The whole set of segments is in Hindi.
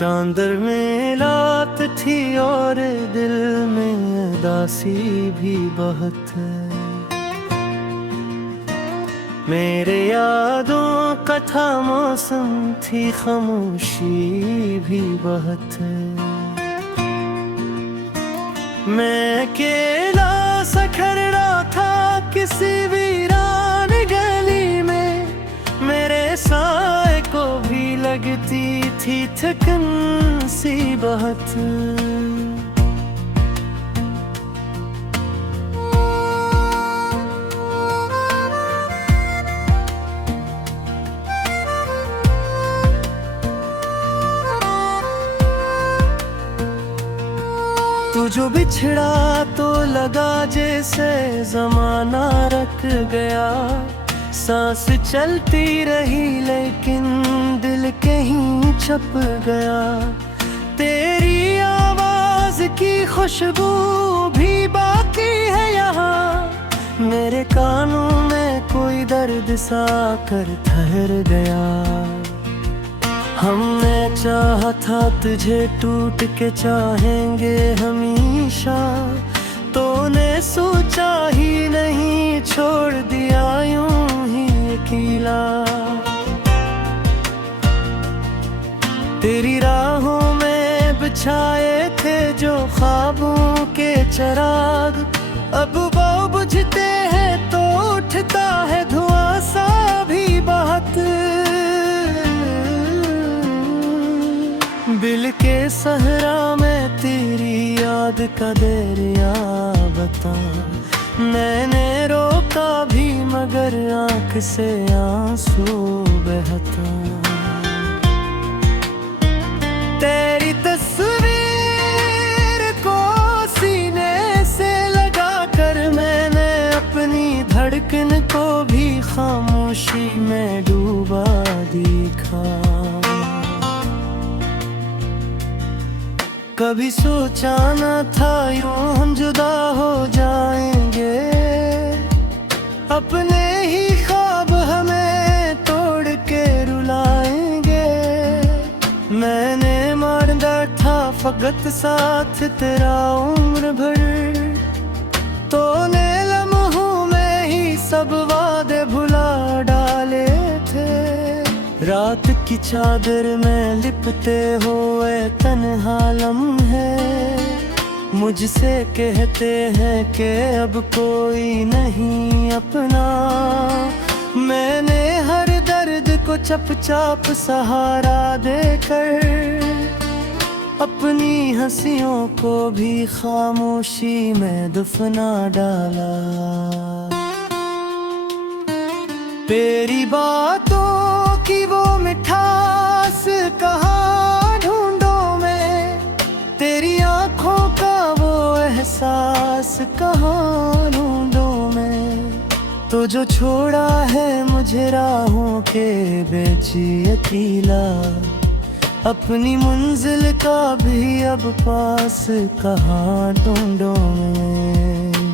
चांदर में रात थी और दिल में उदासी भी बहुत है। मेरे यादों का था मौसम थी खामोशी भी बहुत है। मैं अकेला सा खड़ रहा था किसी वीरान गली में। मेरे साए को भी लगती थी थकन सी बहुत। तू जो बिछड़ा तो लगा जैसे जमाना रख गया। सांस चलती रही लेकिन दिल कहीं छप गया। तेरी आवाज की खुशबू भी बाकी है यहाँ। मेरे कानों में कोई दर्द सा कर ठहर गया। हमने चाहा था तुझे टूट के चाहेंगे हमेशा। तूने सोचा ही नहीं छोड़ दिया यूं ही अकेला। तेरी राहों में बिछाए थे जो ख्वाबों के चिराग। अब वो बुझते हैं तो उठता है धुआं सा भी बहुत। दिल के सहरा में तेरी याद का दरिया बता। मैंने रोका भी मगर आँख से आंसू बहता। तेरी तस्वीर को सीने से लगा कर मैंने अपनी धड़कन को भी खामोशी में डूबा देखा। कभी सोचा न था यूं हम जुदा हो जाएंगे। अपने ही ख्वाब हमें तोड़ के रुलाएंगे। मैंने मारदा था फकत साथ तेरा उम्र भर। तूने लम्हों में ही सब वादे भुला डाले थे। रात की चादर में लिपटे हुए तन्हा लम्हे मुझसे कहते हैं कि अब कोई नहीं अपना। मैंने हर दर्द को चुपचाप सहारा देकर अपनी हंसियों को भी खामोशी में दफना डाला। तेरी बातों की वो मिठास कहाँ ढूंढूं मैं। तेरी आँखों का वो एहसास कहाँ ढूंढूं मैं। तो जो छोड़ा है मुझे राहों के बेची अकेला। अपनी मंजिल का भी अब पास कहाँ ढूंढूं मैं।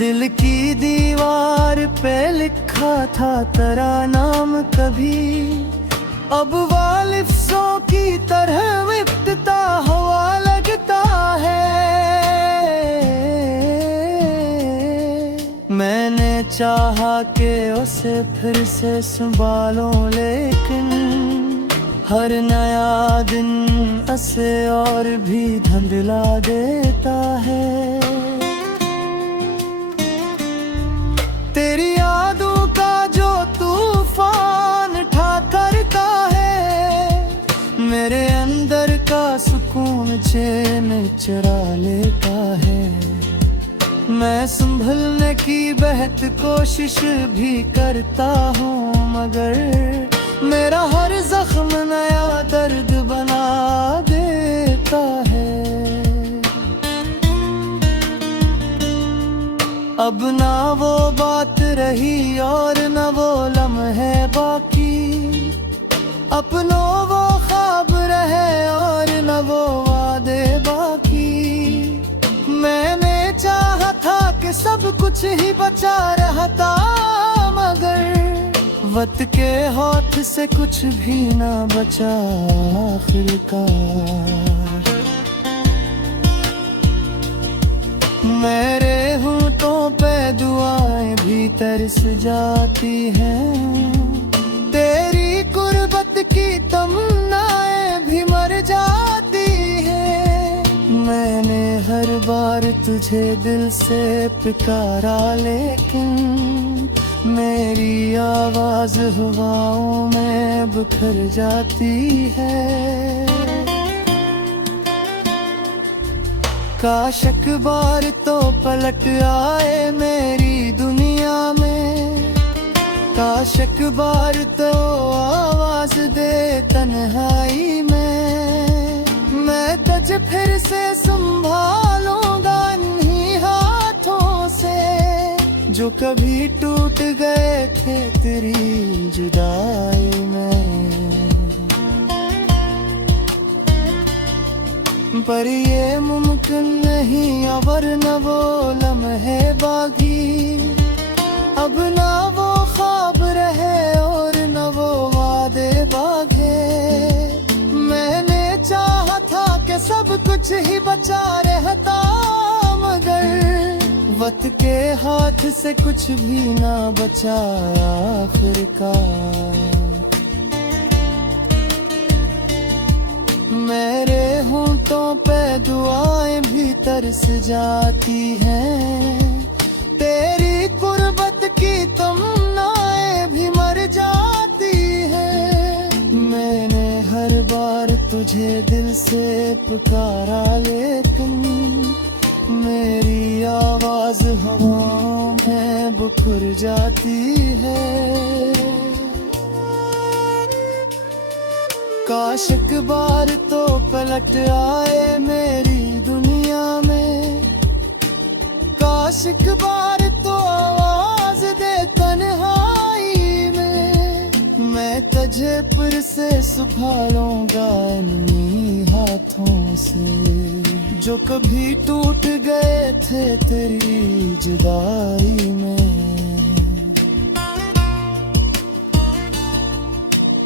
दिल की दीवार पे लिखा था तेरा नाम कभी। अब वालिफ्सों की तरह विपटता हुआ लगता है। मैंने चाहा कि उसे फिर से संभालूं लेकिन हर नया दिन उसे और भी धुंधला देता है। तेरी यादों का जो तूफान ठा करता है मेरे अंदर का सुकून चैन चुरा लेता है। मैं संभलने की बेहद कोशिश भी करता हूँ मगर मेरा हर जख्म नया दर्द बना देता है। अब ना वो बात रही और न वो लम्हे बाकी। अपनों वो ख्वाब रहे और न वो वादे बाकी। मैंने चाहा था कि सब कुछ ही बचा रहता मगर वक्त के हाथ से कुछ भी ना बचा आखिरकार। मेरे होंठों पे दुआएं भी तरस जाती हैं, तेरी गुर्बत की तमन्नाएं भी मर जाती हैं। मैंने हर बार तुझे दिल से पुकारा, लेकिन मेरी आवाज हवाओं में बिखर जाती है। काश एक बार तो पलट आए मेरी दुनिया में, काश एक बार तो आवाज दे तन्हाई में। मैं तुझे फिर से संभालूंगा इन्हीं हाथों से, जो कभी टूट गए थे तेरी जुदाई में। पर ये मुमकिन नहीं अबर न वो लम्हे बागी, अब ना वो ख्वाब रहे और न वो वादे बागे। मैंने चाहा था कि सब कुछ ही बचा रहता, मगर वक्त के हाथ से कुछ भी ना बचा आखिरकार। मेरे होंठों पे दुआएं भी तरस जाती हैं, तेरी गुर्बत की तमन्नाएं भी मर जाती हैं। मैंने हर बार तुझे दिल से पुकारा, लेकिन मेरी आवाज हवाओं में बिखर जाती है। काश एक बार तो पलट आए मेरी दुनिया में, काश एक बार तो आवाज दे तन्हाई में। मैं तुझे फिर से संभालूंगा इन्हीं हाथों से, जो कभी टूट गए थे तेरी जुदाई में।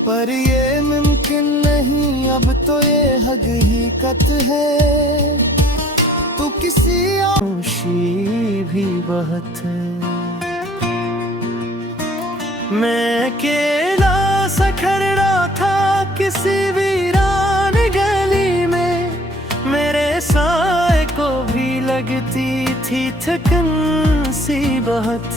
पर ये मुमकिन नहीं, अब तो ये हकीकत है, तू किसी खुशी भी बहुत है। मैं अकेला सखर रहा था किसी वीरान गली में, मेरे साए को भी लगती थी थकन सी बहुत।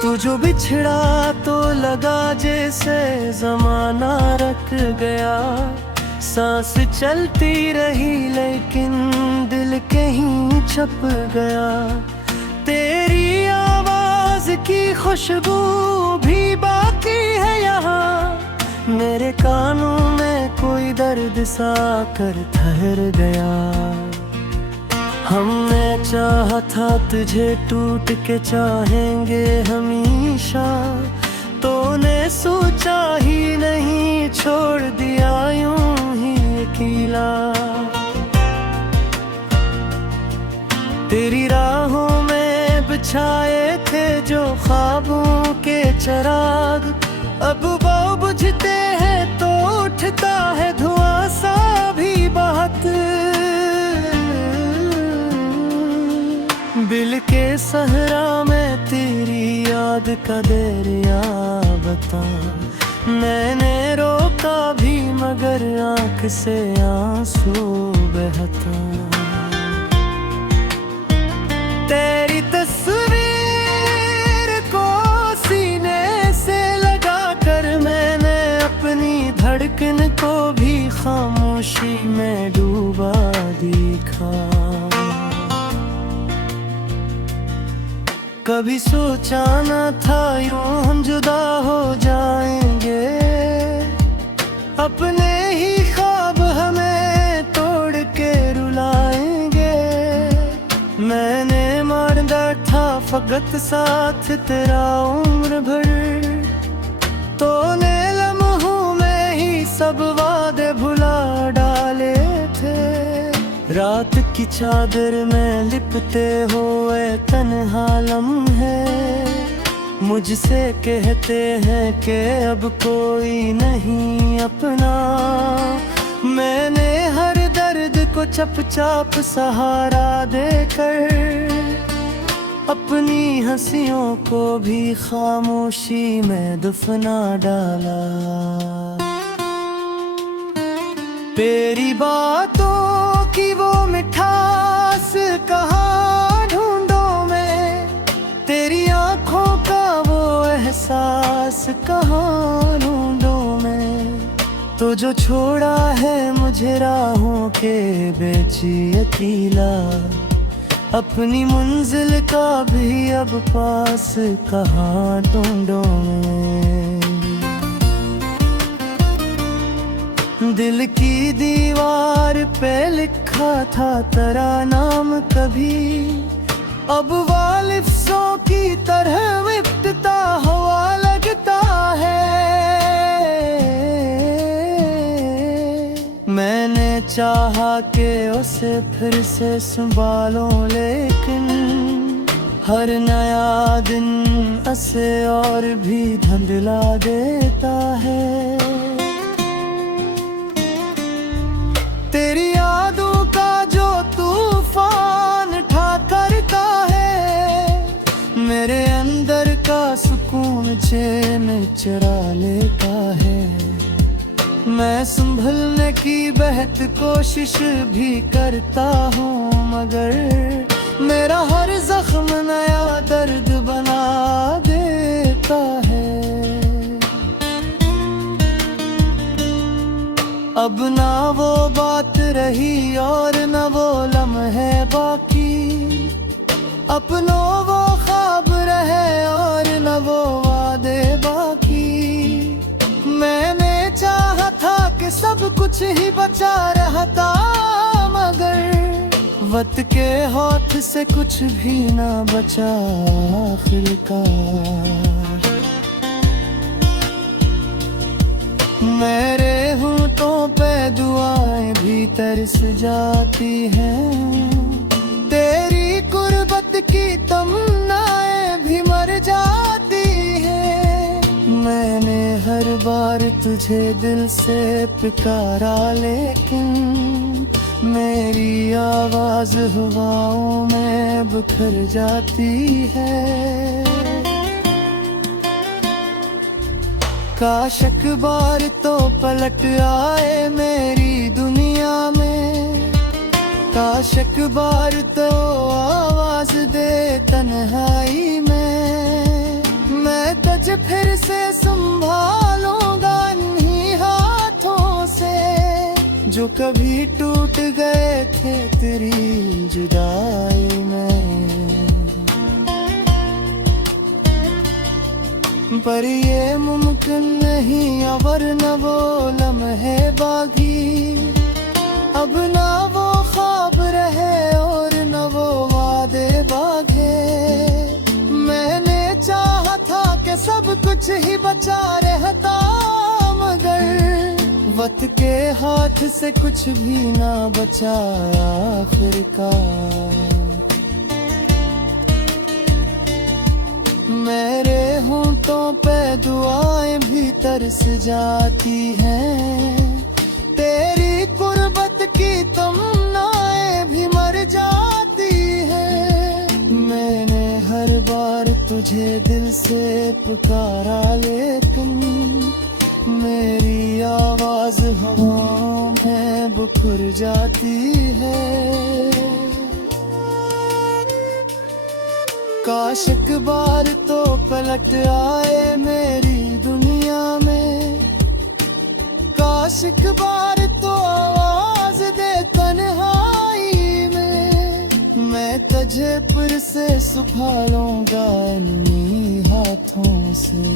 तू जो बिछड़ा तो लगा जैसे जमाना रख गया, सांस चलती रही लेकिन दिल कहीं छप गया। तेरी आवाज की खुशबू भी बाकी है यहाँ, मेरे कानों में कोई दर्द सा कर ठहर गया। हमने चाहा था तुझे टूट के चाहेंगे हमेशा, तूने सोचा ही नहीं छोड़ दिया यूं ही अकेला। तेरी राहों में बिछाए थे जो ख्वाबों के चिराग, अब वो बुझते हैं तो उठता है धुआं सा भी बहुत। दिल के सहरा में तेरी याद का दरिया बता, मैंने रोका भी मगर आँख से आंसू बहता। तेरी तस्वीर को सीने से लगा कर मैंने अपनी धड़कन को भी खामोशी में डूबा देखा। कभी सोचा न था यूं हम जुदा हो जाएंगे, अपने ही ख्वाब हमें तोड़ के रुलाएंगे। मैंने मारदा था फकत साथ तेरा उम्र भर, तूने लम्हों में ही सब वादे भुला डाले थे। रात की चादर में लिपटे हुए तन्हा लम्हे मुझसे कहते हैं कि अब कोई नहीं अपना। मैंने हर दर्द को चुपचाप सहारा देकर अपनी हंसियों को भी खामोशी में दफना डाला। तेरी बातों की वो मिठास कहाँ ढूंढूं मैं, तेरी आंखों का वो एहसास कहाँ ढूंढूं मैं। तो जो छोड़ा है मुझे राहों के बेची अकेला, अपनी मंजिल का भी अब पास कहाँ ढूंढूं मैं। दिल की दीवार पे लिखा था तेरा नाम कभी, अब वालिफ्सों की तरह मिटता हुआ लगता है। मैंने चाहा कि उसे फिर से संभालूं, लेकिन हर नया दिन उसे और भी धुंधला देता है। तेरी यादों का जो तूफान ठा करता है, मेरे अंदर का सुकून चैन चुरा लेता है। मैं संभलने की बेहद कोशिश भी करता हूँ, मगर मेरा हर जख्म नया दर्द बना देता है। अब ना वो बात रही और न वो लम्हे बाकी, अपनों वो ख्वाब रहे और न वो वादे बाकी। मैंने चाहा था कि सब कुछ ही बचा रहता, मगर वक्त के हाथ से कुछ भी ना बचा आखिरकार। मेरे होंठों पे दुआएं भी तरस जाती हैं, तेरी कुर्बत की तमन्नाएं भी मर जाती हैं। मैंने हर बार तुझे दिल से पुकारा, लेकिन मेरी आवाज हवाओं में बिखर जाती है। काश एक बार तो पलट आए मेरी दुनिया में, काश एक बार तो आवाज दे तन्हाई में। मैं तुझे फिर से संभालूंगा इन्हीं हाथों से, जो कभी टूट गए थे तेरी जुदाई में। पर ये मुमकिन नहीं अवर न वो लम्हे बागी, अब ना वो ख्वाब रहे और न वो वादे बागे। मैंने चाहा था कि सब कुछ ही बचा रहता, मगर वक्त के हाथ से कुछ भी ना बचा आखिरकार। मेरे होंठों पे दुआएं भी तरस जाती हैं, तेरी कुर्बत की तमन्नाएं भी मर जाती हैं। मैंने हर बार तुझे दिल से पुकारा, लेकिन मेरी आवाज हवाओं में बिखर जाती है। काश एक बार तो पलट आए मेरी दुनिया में, काश एक बार तो आवाज दे तन्हाई में। मैं तुझे फिर से संभालूंगा इन्हीं हाथों से,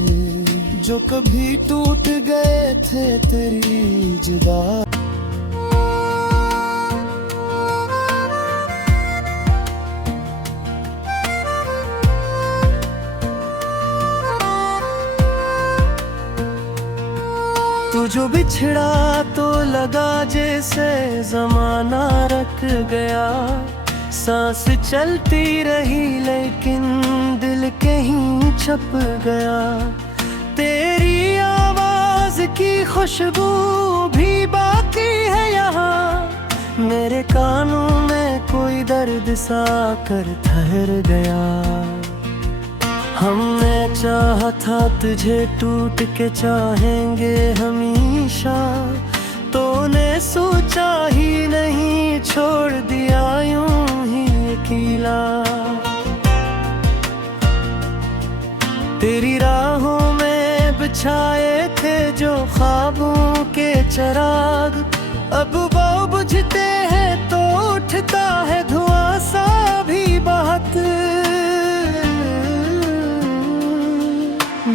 जो कभी टूट गए थे तेरी जुदाई। जो बिछड़ा तो लगा जैसे जमाना रख गया। सांस चलती रही लेकिन दिल कहीं छप गया। तेरी आवाज की खुशबू भी बाकी है यहाँ। मेरे कानों में कोई दर्द सा कर ठहर गया। हमने चाहा था तुझे टूट के चाहेंगे हमेशा, तूने सोचा ही नहीं छोड़ दिया यूं ही अकेला। तेरी राहों में बिछाए थे जो ख्वाबों के चिराग, अब वो बुझते हैं तो उठता है धुआं सा भी बहुत।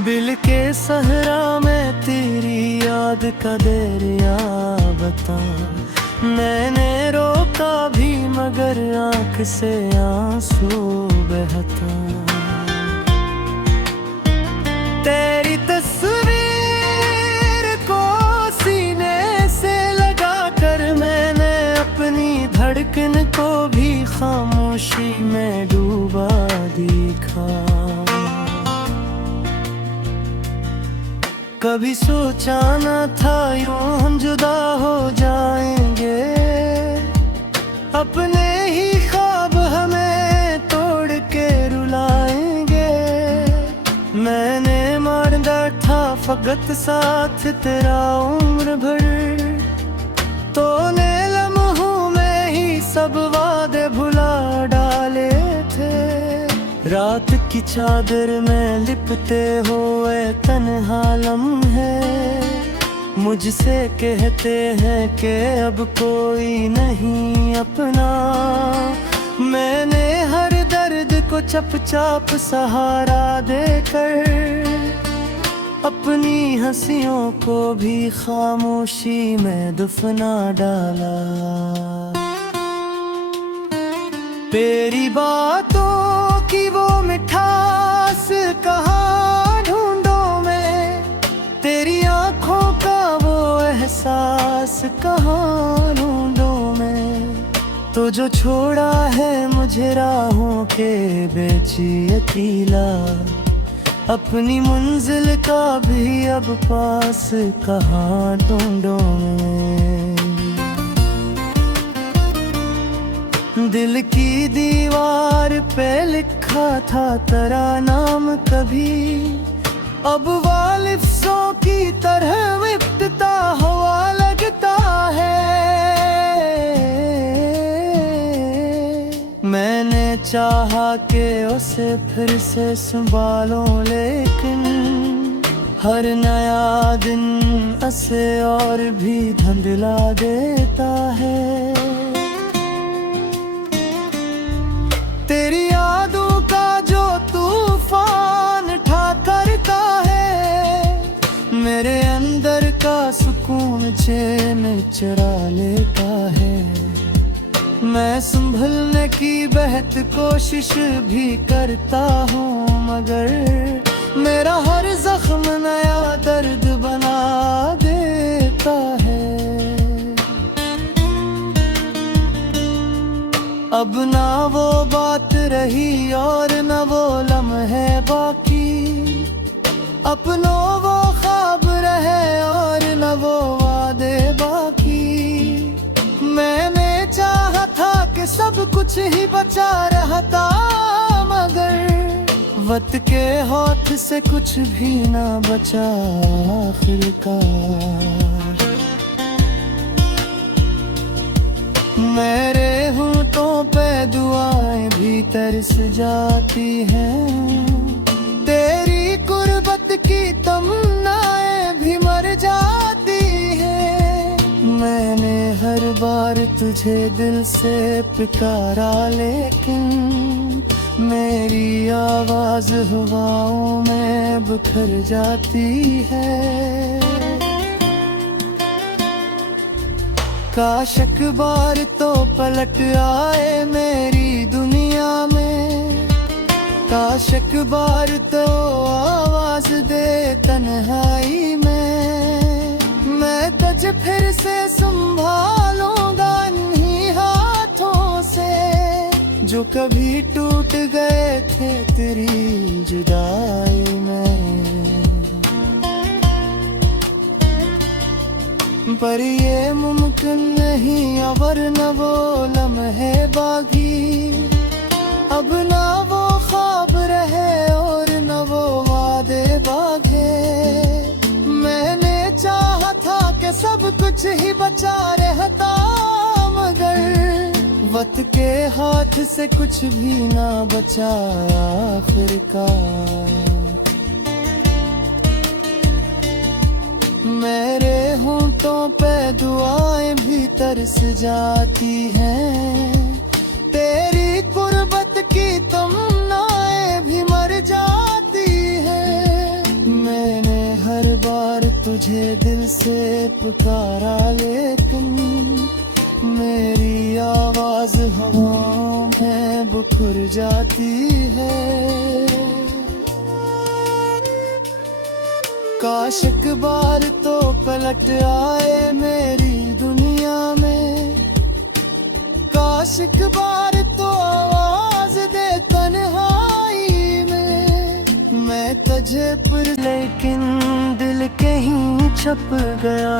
दिल के सहरा में तेरी याद का दरिया बता। मैंने रोका भी मगर आँख से आंसू बहता। तेरी तस्वीर को सीने से लगा कर मैंने अपनी धड़कन को भी खामोशी में डूबा देखा। कभी सोचा न था यूं हम जुदा हो जाएंगे, अपने ही ख्वाब हमें तोड़ के रुलाएंगे। मैंने मारदा था फकत साथ तेरा उम्र भर, तूने लम्हों में ही सब वादे भुला डाले थे। रात की चादर में लिपटे हुए तन्हा लम्हे मुझसे कहते हैं कि अब कोई नहीं अपना। मैंने हर दर्द को चुपचाप सहारा देकर अपनी हंसियों को भी खामोशी में दफना डाला। तेरी बातों की वो मिठास कहाँ ढूंढूं मैं, तेरी आँखों का वो एहसास कहाँ ढूंढूं मैं। तो जो छोड़ा है मुझे राहों के बेची अकेला, अपनी मंजिल का भी अब पास कहाँ ढूंढूं मैं। दिल की दीवार पे लिखा था तेरा नाम कभी, अब वालिफ्सों की तरह विपटता हुआ लगता है। मैंने चाहा कि उसे फिर से संभालूं लेकिन हर नया दिन उसे और भी धुंधला देता है। तेरी यादों का जो तूफान ठा करता है, मेरे अंदर का सुकून चैन चुरा लेता है। मैं संभलने की बेहद कोशिश भी करता हूँ मगर मेरा हर जख्म नया दर्द बना देता है। अब ना वो बात रही और न वो लम्हे बाकी, अपनों वो ख्वाब रहे और न वो वादे बाकी। मैंने चाहा था कि सब कुछ ही बचा रहता मगर वक्त के हाथ से कुछ भी ना बचा आखिरकार। मेरे होंठों पे दुआएं भी तरस जाती हैं, तेरी कुर्बत की तमन्नाएं भी मर जाती हैं। मैंने हर बार तुझे दिल से पुकारा लेकिन मेरी आवाज हवाओं में बिखर जाती है। काश एक बार तो पलट आए मेरी दुनिया में, काश एक बार तो आवाज दे तन्हाई में। मैं फिर से संभालूंगा इन्हीं हाथों से जो कभी टूट गए थे तेरी जुदाई में। पर ये मुमकिन नहीं अवर न वो लम्हे बागी, अब ना वो ख्वाब रहे और न वो वादे बागे। मैंने चाहा था कि सब कुछ ही बचा रहता, मगर वक्त के हाथ से कुछ भी ना बचा आखिरकार। मेरे होंठों पे दुआएं भी तरस जाती हैं, तेरी कुर्बत की तमन्नाएं भी मर जाती हैं। मैंने हर बार तुझे दिल से पुकारा, लेकिन मेरी आवाज हवाओं में बिखर जाती है। काश एक बार तो पलट आए मेरी दुनिया में, काश एक बार तो आवाज दे तन्हाई में। मैं तुझे पर लेकिन दिल कहीं छप गया,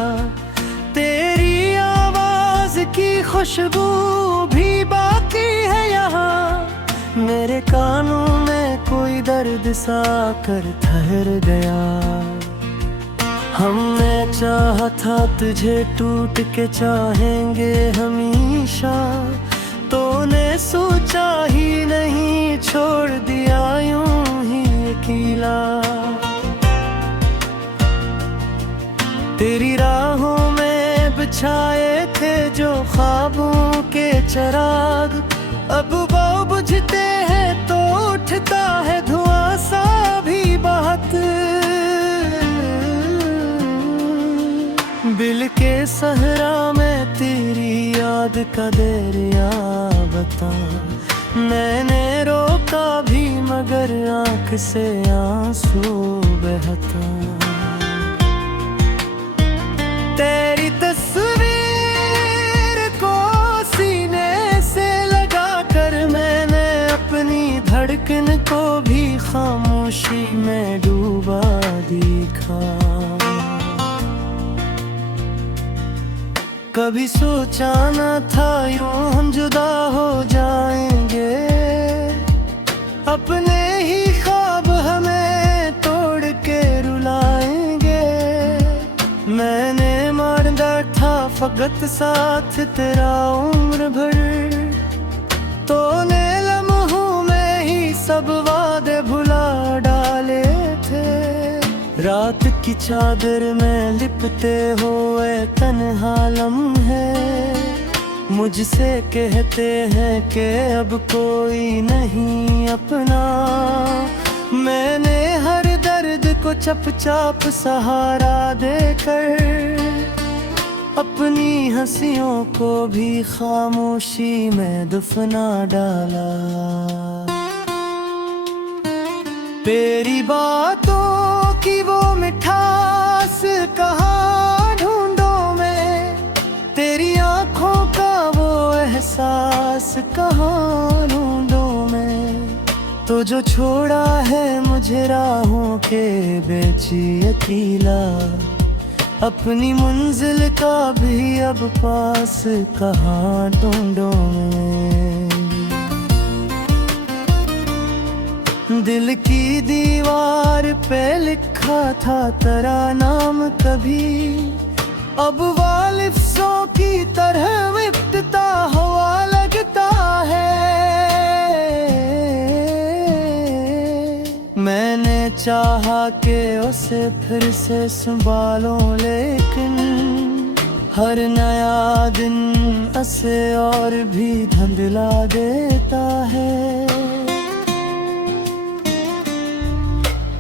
तेरी आवाज की खुशबू भी बाकी है यहाँ। मेरे कानों में कोई दर्द सा कर ठहर गया। हमने चाहा था तुझे टूट के चाहेंगे हमेशा, तूने सोचा ही नहीं छोड़ दिया यूं ही अकेला। तेरी राहों में बिछाए थे जो ख्वाबों के चिराग, अब वो बुझते हैं तो उठता है धुआं सा भी बहुत। दिल के सहरा में तेरी याद का दरिया बता, मैंने रोका भी मगर आँख से आंसू बहता। तेरी तस्वीर को सीने से लगा कर मैंने अपनी धड़कन को भी खामोशी में डूबा देखा। कभी सोचा न था यूं हम जुदा हो जाएंगे, अपने ही ख्वाब हमें तोड़ के रुलाएंगे। मैंने मारदा था फकत साथ तेरा उम्र भर, तूने लम्हों में ही सब वादे भुला डाले थे। रात की चादर में लिपटे हुए तन्हा लम्हे मुझसे कहते हैं कि अब कोई नहीं अपना। मैंने हर दर्द को चुपचाप सहारा देकर अपनी हंसियों को भी खामोशी में दफना डाला। तेरी बातों की वो मिठास कहाँ ढूंढूं मैं, तेरी आँखों का वो एहसास कहाँ ढूंढूं मैं। तो जो छोड़ा है मुझे राहों के बेची अकेला, अपनी मंजिल का भी अब पास कहाँ ढूंढूं मैं। दिल की दीवार पे लिखा था तेरा नाम कभी, अब वालिफ्सों की तरह विपटता हवा लगता है। मैंने चाहा कि उसे फिर से संभालूं, लेकिन हर नया दिन उसे और भी धुंधला देता है।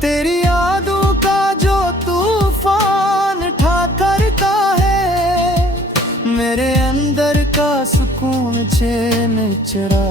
तेरी यादों का जो तूफान ठा करता है, मेरे अंदर का सुकून चैन चरा